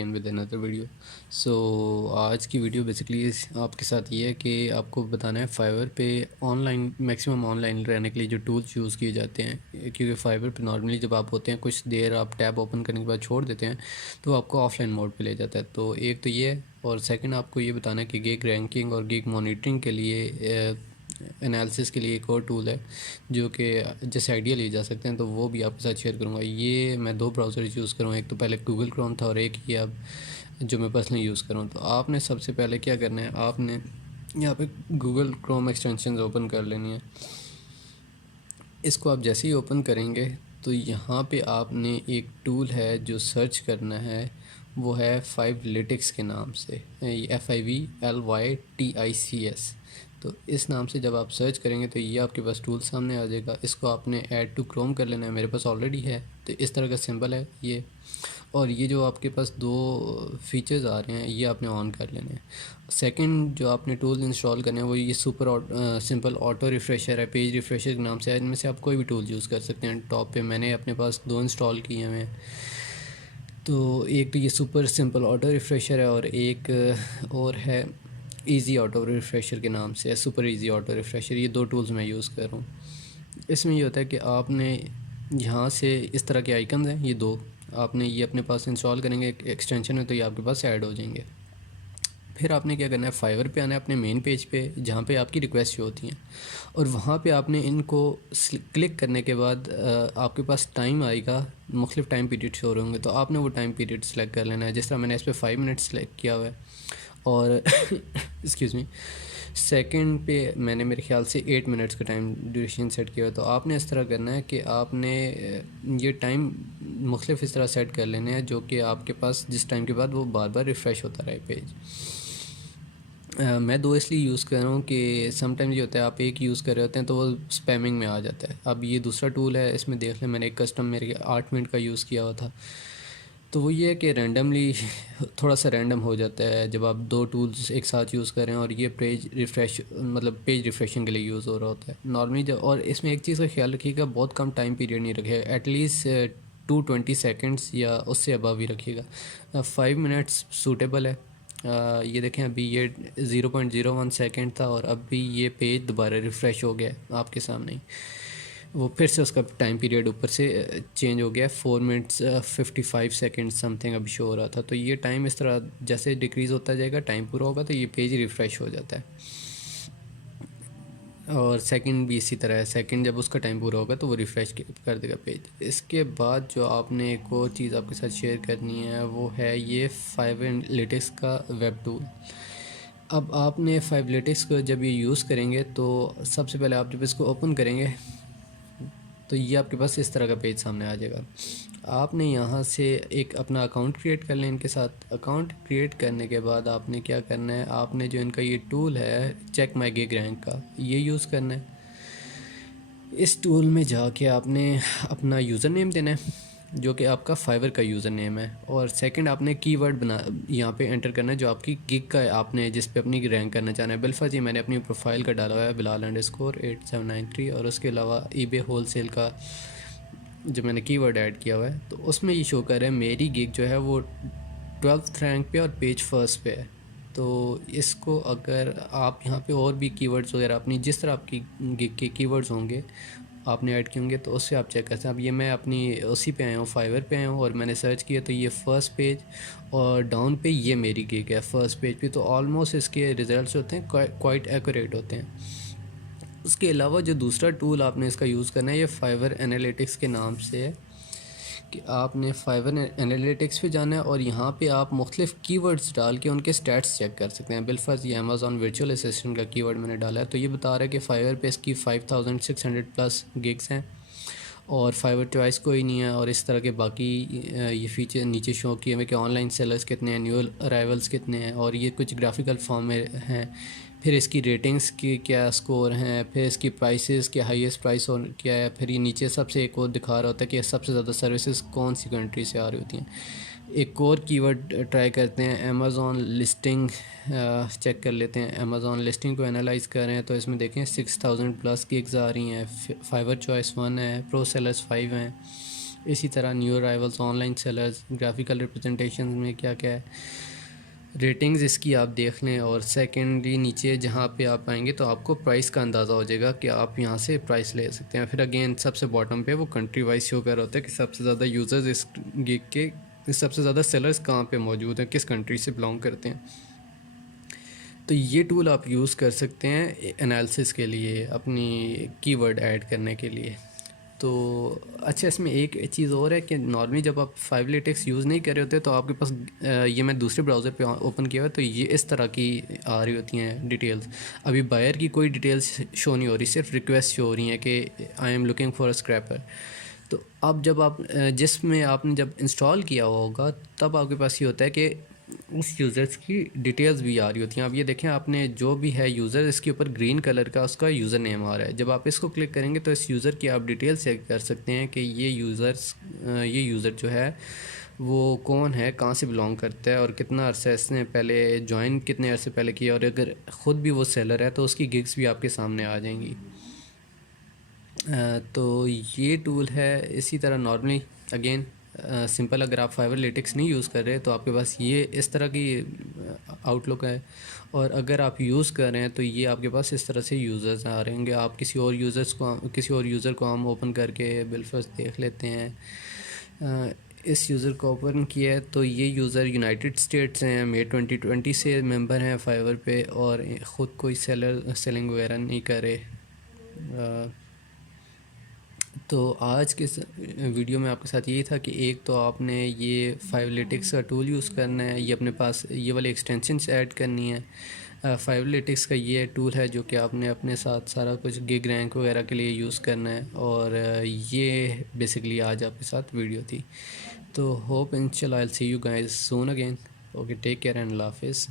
again with another video. So آج کی video basically آپ کے ساتھ یہ ہے کہ آپ کو بتانا ہے فائور پہ on line maximum on line رہنے کے لیے جو ٹولز یوز کیے جاتے ہیں، کیونکہ فائور پہ نارملی جب آپ ہوتے ہیں کچھ دیر آپ ٹیب اوپن کرنے کے بعد چھوڑ دیتے ہیں تو آپ کو آف لائن موڈ پہ لے جاتا ہے. تو ایک تو یہ ہے، اور سیکنڈ آپ کو یہ بتانا ہے کہ گیگ رینکنگ اور گیگ مانیٹرنگ کے لیے انالیسس کے لیے ایک اور ٹول ہے جو کہ جیسے آئیڈیا لے جا سکتے ہیں، تو وہ بھی آپ کے ساتھ شیئر کروں گا. یہ میں 2 براؤزر یوز کروں گا، ایک تو پہلے گوگل کروم تھا اور ایک یہ اب جو میں پرسنلی یوز کروں. تو آپ نے سب سے پہلے کیا کرنا ہے، آپ نے یہاں پہ گوگل کروم ایکسٹینشنز اوپن کر لینی ہے. اس کو آپ جیسے ہی اوپن کریں گے تو یہاں پہ آپ نے ایک ٹول ہے جو سرچ کرنا ہے، وہ ہے فائیولیٹکس کے نام سے، FIVLYTICS. تو اس نام سے جب آپ سرچ کریں گے تو یہ آپ کے پاس ٹول سامنے آ جائے گا. اس کو آپ نے ایڈ ٹو کروم کر لینا ہے، میرے پاس آلریڈی ہے. تو اس طرح کا سمبل ہے یہ، اور یہ جو آپ کے پاس 2 فیچرز آ رہے ہیں یہ آپ نے آن کر لینے ہیں. سیکنڈ جو آپ نے ٹول انسٹال کرنے ہیں وہ یہ سمپل آٹو ریفریشر ہے، پیج ریفریشر کے نام سے ہے. ان میں سے آپ کوئی بھی ٹول یوز کر سکتے ہیں. ٹاپ پہ میں نے اپنے پاس 2 انسٹال کیے ہوئے ہیں. تو ایک تو یہ سپر سمپل آٹو ریفریشر ہے، اور ایک اور ہے ایزی آٹو ریفریشر کے نام سے ہے، سپر ایزی آٹو ریفریشر. یہ 2 ٹولز میں یوز کر رہا ہوں. اس میں یہ ہوتا ہے کہ آپ نے یہاں سے اس طرح کے آئیکنز ہیں یہ 2، آپ نے یہ اپنے پاس انسٹال کریں گے ایکسٹینشن میں تو یہ آپ کے پاس ایڈ ہو جائیں گے. پھر آپ نے کیا کرنا ہے، فائور پہ آنا ہے اپنے مین پیج پہ جہاں پہ آپ کی ریکویسٹ شو ہوتی ہیں، اور وہاں پہ آپ نے ان کو کلک کرنے کے بعد آپ کے پاس ٹائم آئے گا، مختلف ٹائم پیریڈ شو ہوں گے. تو آپ نے وہ ٹائم پیریڈ سلیکٹ کر لینا ہے. جس طرح میں نے اس پہ 5 منٹ سلیکٹ کیا ہوا ہے، اور ایکسکیوز می سیکنڈ پہ میں نے میرے خیال سے 8 منٹس کا ٹائم ڈیوریشن سیٹ کیا ہوا ہے. تو آپ نے اس طرح کرنا ہے کہ آپ نے یہ ٹائم مختلف اس طرح سیٹ کر لینے ہیں جو کہ آپ کے پاس جس ٹائم کے بعد وہ بار بار ریفریش ہوتا رہے پیج. میں 2 اس لیے یوز کر رہا ہوں کہ سم ٹائمز یہ ہوتا ہے آپ ایک یوز کر رہے ہوتے ہیں تو وہ اسپیمنگ میں آ جاتا ہے. اب یہ دوسرا ٹول ہے، اس میں دیکھ لیں میں نے ایک کسٹم میرے 8 منٹ کا یوز کیا ہوا تھا. تو وہ یہ ہے کہ رینڈملی تھوڑا سا رینڈم ہو جاتا ہے جب آپ 2 ٹولز ایک ساتھ یوز کر رہے ہیں، اور یہ پیج ریفریشنگ کے لیے یوز ہو رہا ہوتا ہے نارملی. اور اس میں ایک چیز کا خیال رکھیے گا، بہت کم ٹائم پیریڈ نہیں رکھے گا، ایٹ لیسٹ 220 سیکنڈس یا اس سے ابو ہی رکھیے گا. 5 منٹس سوٹیبل ہے. یہ دیکھیں ابھی یہ 0.01 سیکنڈ تھا، اور اب بھی یہ پیج دوبارہ ریفریش ہو گیا آپ کے سامنے ہی. وہ پھر سے اس کا ٹائم پیریڈ اوپر سے چینج ہو گیا، 4 منٹس 55 سیکنڈ سم تھنگ ابھی شو ہو رہا تھا. تو یہ ٹائم اس طرح جیسے ڈیکریز ہوتا جائے گا، ٹائم پورا ہوگا تو یہ پیج ریفریش ہو جاتا ہے. اور سیکنڈ بھی اسی طرح ہے، سیکنڈ جب اس کا ٹائم پورا ہوگا تو وہ ریفریش کر دے گا پیج. اس کے بعد جو آپ نے ایک اور چیز آپ کے ساتھ شیئر کرنی ہے وہ ہے یہ فائیولیٹکس کا ویب ٹول. اب آپ نے فائیولیٹکس کو جب یہ یوز کریں گے تو سب سے پہلے آپ جب اس کو اوپن کریں گے تو یہ آپ کے پاس اس طرح کا پیج سامنے آ جائے گا. آپ نے یہاں سے ایک اپنا اکاؤنٹ کریٹ کر لیں ان کے ساتھ. اکاؤنٹ کریٹ کرنے کے بعد آپ نے کیا کرنا ہے، آپ نے جو ان کا یہ ٹول ہے چیک مائی گیگ رینک کا، یہ یوز کرنا ہے. اس ٹول میں جا کے آپ نے اپنا یوزر نیم دینا ہے جو کہ آپ کا فائور کا یوزر نیم ہے، اور سیکنڈ آپ نے کی ورڈ یہاں پہ انٹر کرنا ہے جو آپ کی گگ کا ہے، آپ نے جس پہ اپنی رینک کرنا چاہنا ہے. بالفرض یہ میں نے اپنی پروفائل کا ڈالا ہوا ہے بلال_8793، اور اس کے علاوہ ای بے ہول سیل کا جو میں نے کی ورڈ ایڈ کیا ہوا ہے. تو اس میں یہ شو کر رہا ہے میری گگ جو ہے وہ 12th رینک پہ اور پیج فرسٹ پہ ہے. تو اس کو اگر آپ یہاں پہ اور بھی کی ورڈز وغیرہ اپنی جس طرح آپ کی گگ کے کی ورڈز ہوں گے آپ نے ایڈ کیے ہوں گے تو اس سے آپ چیک کر سکتے ہیں. اب یہ میں اپنی اسی پہ آیا ہوں، فائور پہ آیا ہوں، اور میں نے سرچ کیا تو یہ فرسٹ پیج اور ڈاؤن پہ یہ میری گگ ہے فرسٹ پیج پہ. تو آلموسٹ اس کے ریزلٹس ہوتے ہیں کوائٹ ایکوریٹ ہوتے ہیں. اس کے علاوہ جو دوسرا ٹول آپ نے اس کا یوز کرنا ہے یہ فائور انالیٹکس کے نام سے ہے، کہ آپ نے فائور انالیٹکس پہ جانا ہے اور یہاں پہ آپ مختلف کی ورڈز ڈال کے ان کے سٹیٹس چیک کر سکتے ہیں. بالفرض یہ امیزون ورچوئل اسسٹنٹ کا کی ورڈ میں نے ڈالا ہے تو یہ بتا رہا ہے کہ فائور پہ اس کی 5600+ گگس ہیں، اور فائور چوائس کوئی نہیں ہے. اور اس طرح کے باقی یہ فیچر نیچے شو کیے ہوئے کہ آن لائن سیلرز کتنے ہیں، نیو ارائیولس کتنے ہیں، اور یہ کچھ گرافیکل فارم میں ہیں. پھر اس کی ریٹنگز کی کیا سکور ہیں، پھر اس کی پرائسز کے ہائیسٹ پرائس اور کیا ہے. پھر یہ نیچے سب سے ایک اور دکھا رہا ہوتا ہے کہ سب سے زیادہ سروسز کون سی کنٹری سے آ رہی ہوتی ہیں. ایک اور کی ورڈ ٹرائی کرتے ہیں، امیزون لسٹنگ چیک کر لیتے ہیں. امیزون لسٹنگ کو انالائز کر رہے ہیں تو اس میں دیکھیں 6000+ گگز آ رہی ہیں. فائور چوائس 1 ہے، پرو سیلرز 5 ہیں، اسی طرح new arrivals, on line sellers, graphical representation میں کیا کیا ہے، ریٹنگز اس کی آپ دیکھ لیں. اور سیکنڈلی نیچے جہاں پہ آپ آئیں گے تو آپ کو پرائس کا اندازہ ہو جائے گا کہ آپ یہاں سے پرائس لے سکتے ہیں. پھر اگین سب سے باٹم پہ وہ کنٹری وائز شو کر رہا ہوتا ہے کہ سب سے زیادہ یوزرز اس گگ کے، سب سے زیادہ سیلرز کہاں پہ موجود ہیں، کس کنٹری سے بلانگ کرتے ہیں. تو یہ ٹول آپ یوز کر سکتے ہیں انالیسس کے لیے، اپنی کی ورڈ ایڈ کرنے کے لیے. تو اچھا اس میں ایک چیز اور ہے کہ نارملی جب آپ 5 لیٹکس یوز نہیں کر رہے ہوتے تو آپ کے پاس یہ میں دوسرے براؤزر پہ اوپن کیا ہوا ہے تو یہ اس طرح کی آ رہی ہوتی ہیں ڈیٹیلز. ابھی بائر کی کوئی ڈیٹیلز شو نہیں ہو رہی، صرف ریکویسٹ شو ہو رہی ہیں کہ I am looking for a scraper. تو اب جب آپ جس میں آپ نے جب انسٹال کیا ہوا ہوگا تب آپ کے پاس یہ ہوتا ہے کہ اس یوزرس کی ڈیٹیلز بھی آ رہی ہوتی ہیں. اب یہ دیکھیں آپ نے جو بھی ہے یوزر، اس کے اوپر گرین کلر کا اس کا یوزر نیم آ رہا ہے. جب آپ اس کو کلک کریں گے تو اس یوزر کی آپ ڈیٹیل چیک کر سکتے ہیں کہ یہ یوزر جو ہے وہ کون ہے، کہاں سے بلانگ کرتا ہے، اور کتنا عرصہ اس نے پہلے جوائن کتنے عرصے پہلے کیا، اور اگر خود بھی وہ سیلر ہے تو اس کی گگس بھی آپ کے سامنے آ جائیں گی. تو یہ ٹول ہے. اسی طرح نارملی اگین سمپل اگر آپ فائبر لیٹکس نہیں یوز کر رہے تو آپ کے پاس یہ اس طرح کی آؤٹ لک ہے، اور اگر آپ یوز کر رہے ہیں تو یہ آپ کے پاس اس طرح سے یوزرز آ رہیں گے. آپ کسی اور یوزر کو ہم اوپن کر کے بالفرض دیکھ لیتے ہیں. اس یوزر کو اوپن کیا ہے تو یہ یوزر یونائٹڈ اسٹیٹس ہیں، مے 2020 سے ممبر ہیں فائبر پہ، اور خود کوئی سیلنگ وغیرہ نہیں کرے. تو آج کے ویڈیو میں آپ کے ساتھ یہی تھا کہ ایک تو آپ نے یہ 5 لیٹکس کا ٹول یوز کرنا ہے، یہ اپنے پاس یہ والی ایکسٹینشنس ایڈ کرنی ہے. 5 لیٹکس کا یہ ٹول ہے جو کہ آپ نے اپنے ساتھ سارا کچھ گگ رینک وغیرہ کے لیے یوز کرنا ہے. اور یہ بیسکلی آج آپ کے ساتھ ویڈیو تھی. تو ہوپ انشاءاللہ I'll see you guys soon again. Okay, take care and اللہ حافظ.